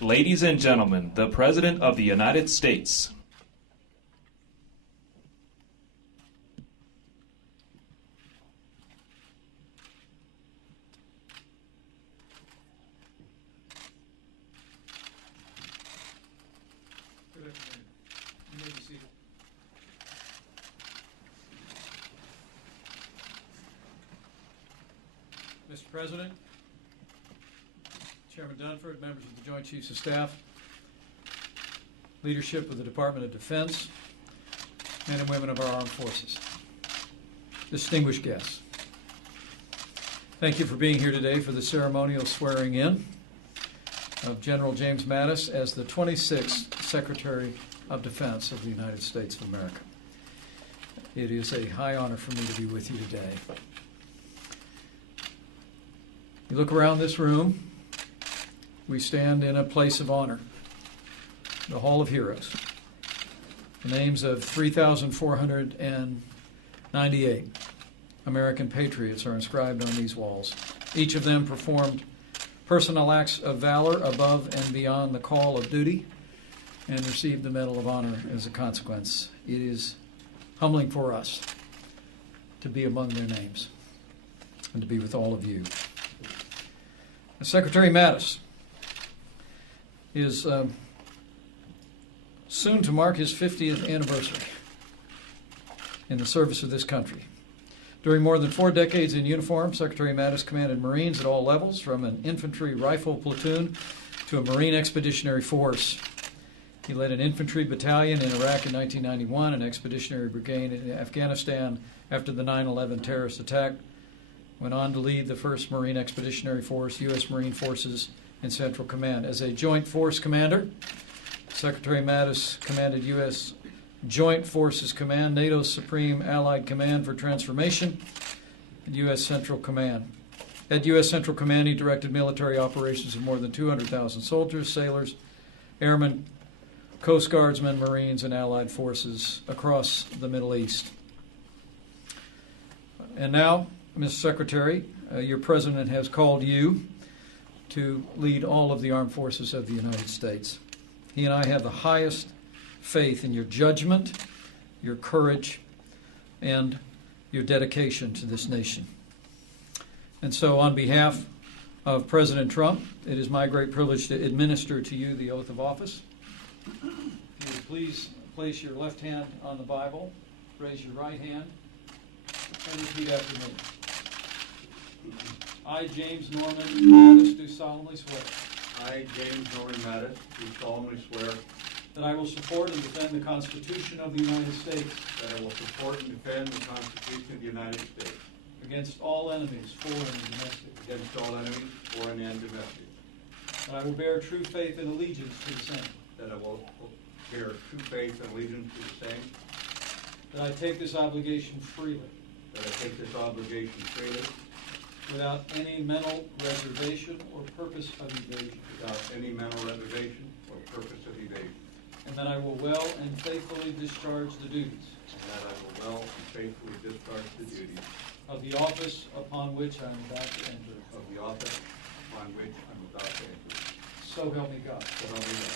Ladies and gentlemen, the President of the United States. Good afternoon. You may be seated. Mr. President, Chairman Dunford, members of the Joint Chiefs of Staff, leadership of the Department of Defense, men and women of our armed forces, distinguished guests, thank you for being here today for the ceremonial swearing in of General James Mattis as the 26th Secretary of Defense of the United States of America. It is a high honor for me to be with you today. You look around this room, we stand in a place of honor, the Hall of Heroes. The names of 3,498 American patriots are inscribed on these walls. Each of them performed personal acts of valor above and beyond the call of duty and received the Medal of Honor as a consequence. It is humbling for us to be among their names and to be with all of you. Secretary Mattis is soon to mark his 50th anniversary in the service of this country. During more than 4 decades in uniform, Secretary Mattis commanded Marines at all levels, from an infantry rifle platoon to a Marine expeditionary force. He led an infantry battalion in Iraq in 1991, an expeditionary brigade in Afghanistan after the 9/11 terrorist attack, went on to lead the 1st Marine Expeditionary Force, U.S. Marine Forces in Central Command. As a Joint Force Commander, Secretary Mattis commanded U.S. Joint Forces Command, NATO's Supreme Allied Command for Transformation, and U.S. Central Command. At U.S. Central Command, he directed military operations of more than 200,000 soldiers, sailors, airmen, Coast Guardsmen, Marines, and Allied forces across the Middle East. And now, Mr. Secretary, your President has called you to lead all of the armed forces of the United States. He and I have the highest faith in your judgment, your courage, and your dedication to this nation. And so on behalf of President Trump, it is my great privilege to administer to you the oath of office. If you would please place your left hand on the Bible, raise your right hand, and repeat after me. I, James Norman Mattis, do solemnly swear. I, James Norman Mattis, do solemnly swear that I will support and defend the Constitution of the United States that I will support and defend the Constitution of the United States against all enemies, foreign and domestic. against all enemies, foreign and domestic. That I will bear true faith and allegiance to the same. That I will bear true faith and allegiance to the same. That I take this obligation freely. That I take this obligation freely. Without any mental reservation or purpose of evasion. Without any mental reservation or purpose of evasion. And that I will well and faithfully discharge the duties. And that I will well and faithfully discharge the duties. Of the office upon which I am about to enter. Of the office upon which I am about to enter. So help me God. So help me God.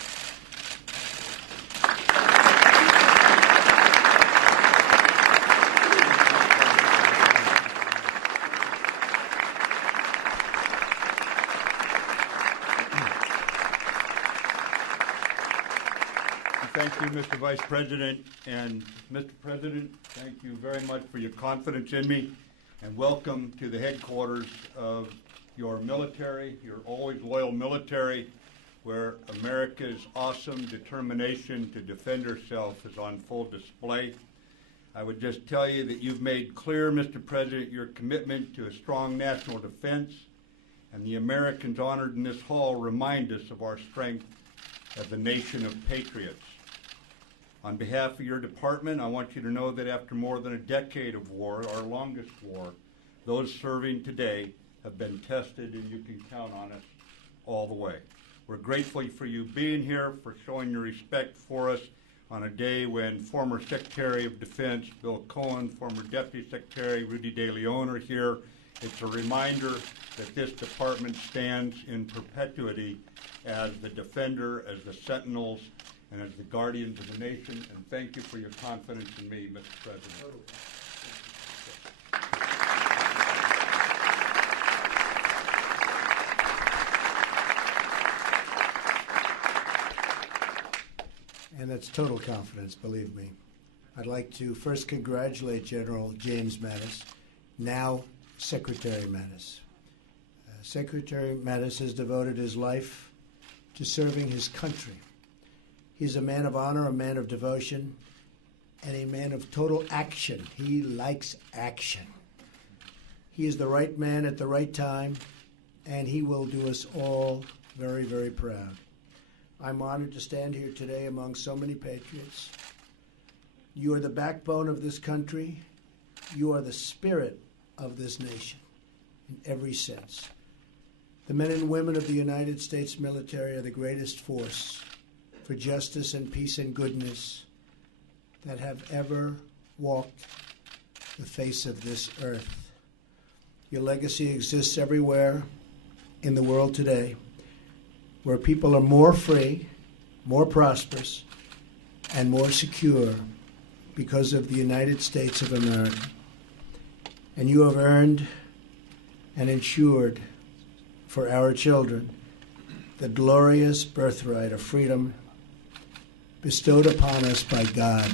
Thank you, Mr. Vice President. And Mr. President, thank you very much for your confidence in me, and welcome to the headquarters of your military, your always loyal military, where America's awesome determination to defend herself is on full display. I would just tell you that you've made clear, Mr. President, your commitment to a strong national defense, and the Americans honored in this hall remind us of our strength as a nation of patriots. On behalf of your department, I want you to know that after more than a decade of war, our longest war, those serving today have been tested, and you can count on us all the way. We're grateful for you being here, for showing your respect for us on a day when former Secretary of Defense Bill Cohen, former Deputy Secretary Rudy De Leon are here, It's a reminder that this department stands in perpetuity as the defender, as the sentinels, and as the guardians of the nation. And thank you for your confidence in me, Mr. President. And that's total confidence, believe me. I'd like to first congratulate General James Mattis, now Secretary Mattis. Secretary Mattis has devoted his life to serving his country. He's a man of honor, a man of devotion, and a man of total action. He likes action. He is the right man at the right time, and he will do us all very, very proud. I'm honored to stand here today among so many patriots. You are the backbone of this country. You are the spirit of this nation in every sense. The men and women of the United States military are the greatest force for justice and peace and goodness that have ever walked the face of this earth. Your legacy exists everywhere in the world today, where people are more free, more prosperous, and more secure because of the United States of America. And you have earned and ensured for our children the glorious birthright of freedom bestowed upon us by God.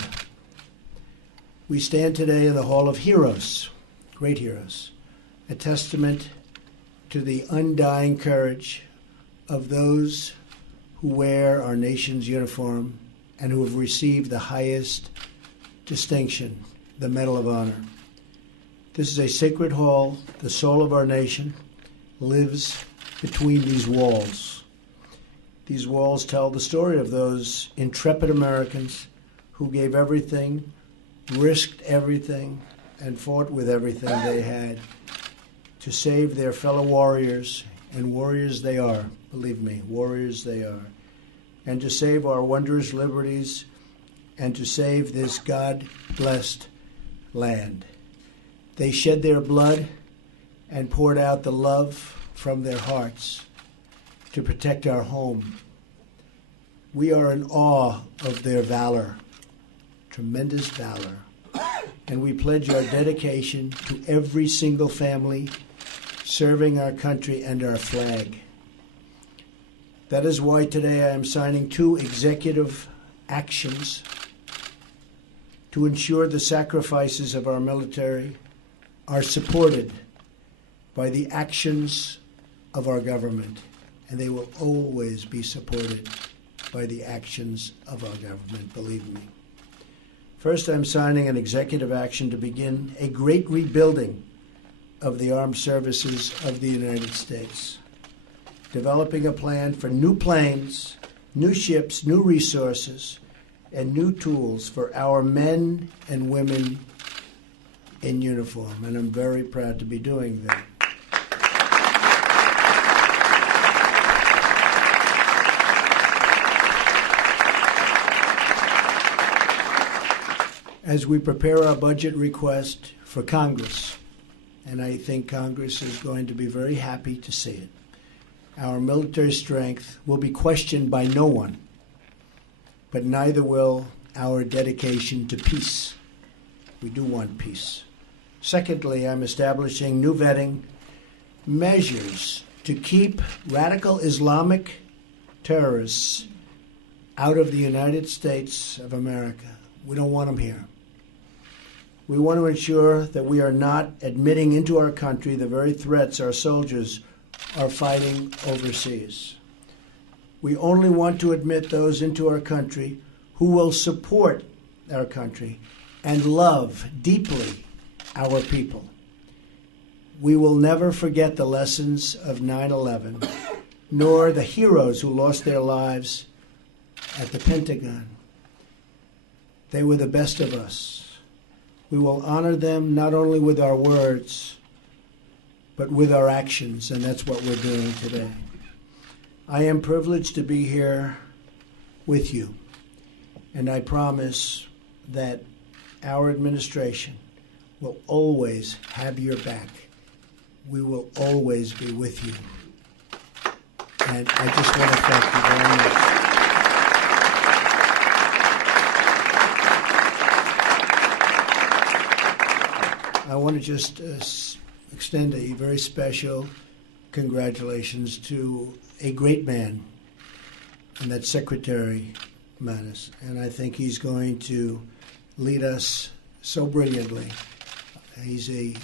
We stand today in the Hall of Heroes, great heroes, a testament to the undying courage of those who wear our nation's uniform and who have received the highest distinction, the Medal of Honor. This is a sacred hall. The soul of our nation lives between these walls. These walls tell the story of those intrepid Americans who gave everything, risked everything, and fought with everything they had to save their fellow warriors, and warriors they are, believe me, warriors they are, and to save our wondrous liberties and to save this God-blessed land. They shed their blood and poured out the love from their hearts to protect our home. We are in awe of their valor, tremendous valor, and we pledge our dedication to every single family serving our country and our flag. That is why today I am signing 2 executive actions to ensure the sacrifices of our military are supported by the actions of our government, and they will always be supported by the actions of our government, believe me. First, I'm signing an executive action to begin a great rebuilding of the armed services of the United States, developing a plan for new planes, new ships, new resources, and new tools for our men and women in uniform, and I'm very proud to be doing that. As we prepare our budget request for Congress, and I think Congress is going to be very happy to see it, our military strength will be questioned by no one, but neither will our dedication to peace. We do want peace. Secondly, I'm establishing new vetting measures to keep radical Islamic terrorists out of the United States of America. We don't want them here. We want to ensure that we are not admitting into our country the very threats our soldiers are fighting overseas. We only want to admit those into our country who will support our country and love deeply our people. We will never forget the lessons of 9/11, nor the heroes who lost their lives at the Pentagon. They were the best of us. We will honor them not only with our words, but with our actions, and that's what we're doing today. I am privileged to be here with you, and I promise that our administration will always have your back. we will always be with you. And I just want to thank you very much. I want to just extend a very special congratulations to a great man, and that's Secretary Mattis. And I think he's going to lead us so brilliantly. He's a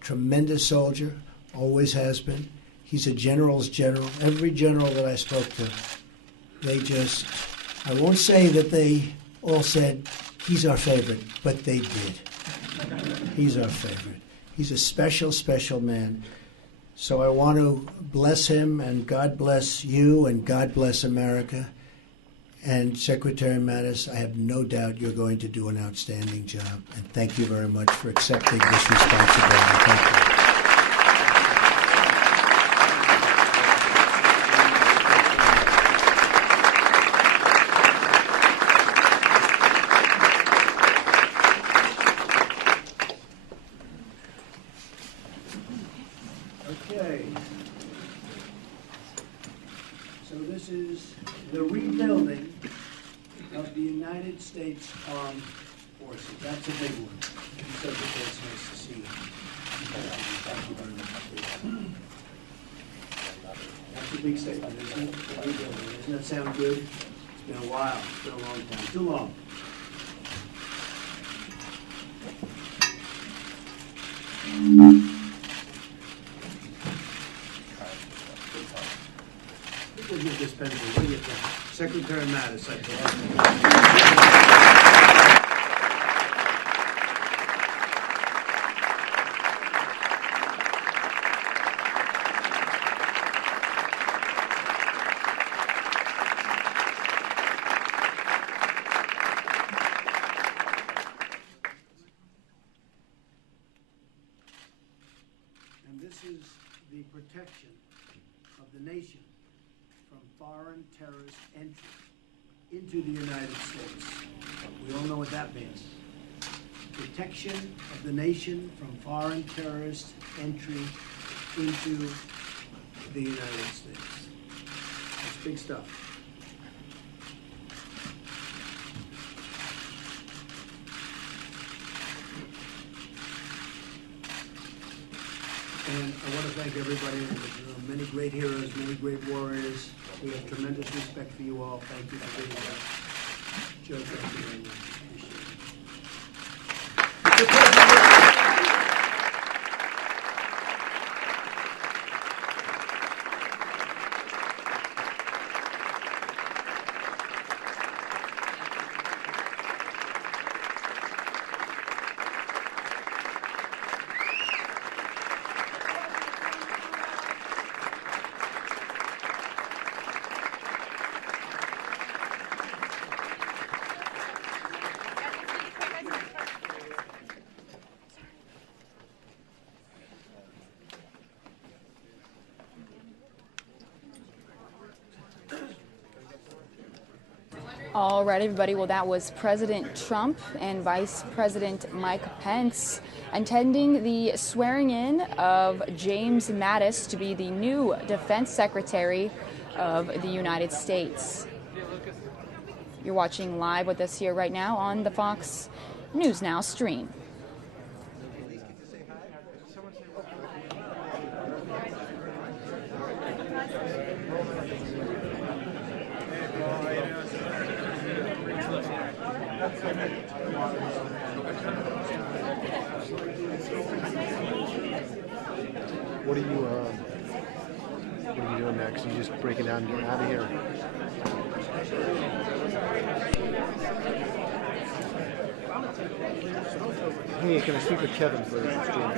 tremendous soldier, always has been. He's a general's general. Every general that I spoke to, I won't say that they all said, he's our favorite, but they did. He's our favorite. He's a special, special man. So I want to bless him, and God bless you, and God bless America. And Secretary Mattis, I have no doubt you're going to do an outstanding job. And thank you very much for accepting this responsibility. Thank you. Okay. So this is the rebuilding of the United States Armed Forces. That's a big one. So it's nice to see you. Thank you very much. That's a big statement, isn't it? The rebuilding. Doesn't that sound good? It's been a while. It's been a long time. Too long. We'll give this pen to you. Secretary Mattis, I think. And this is the protection of the nation from foreign terrorist entry into the United States. We all know what that means. Protection of the nation from foreign terrorist entry into the United States. That's big stuff. And I want to thank everybody in the room. Many great heroes, many great warriors. We have tremendous respect for you all. Thank you for being here. Joe, thank you very much. Appreciate it. All right, everybody. Well, that was President Trump and Vice President Mike Pence attending the swearing in of James Mattis to be the new Defense Secretary of the United States. You're watching live with us here right now on the Fox News Now stream. What are you doing next? You just breaking down and getting out of here? Hey, can I speak with Kevin for the stream?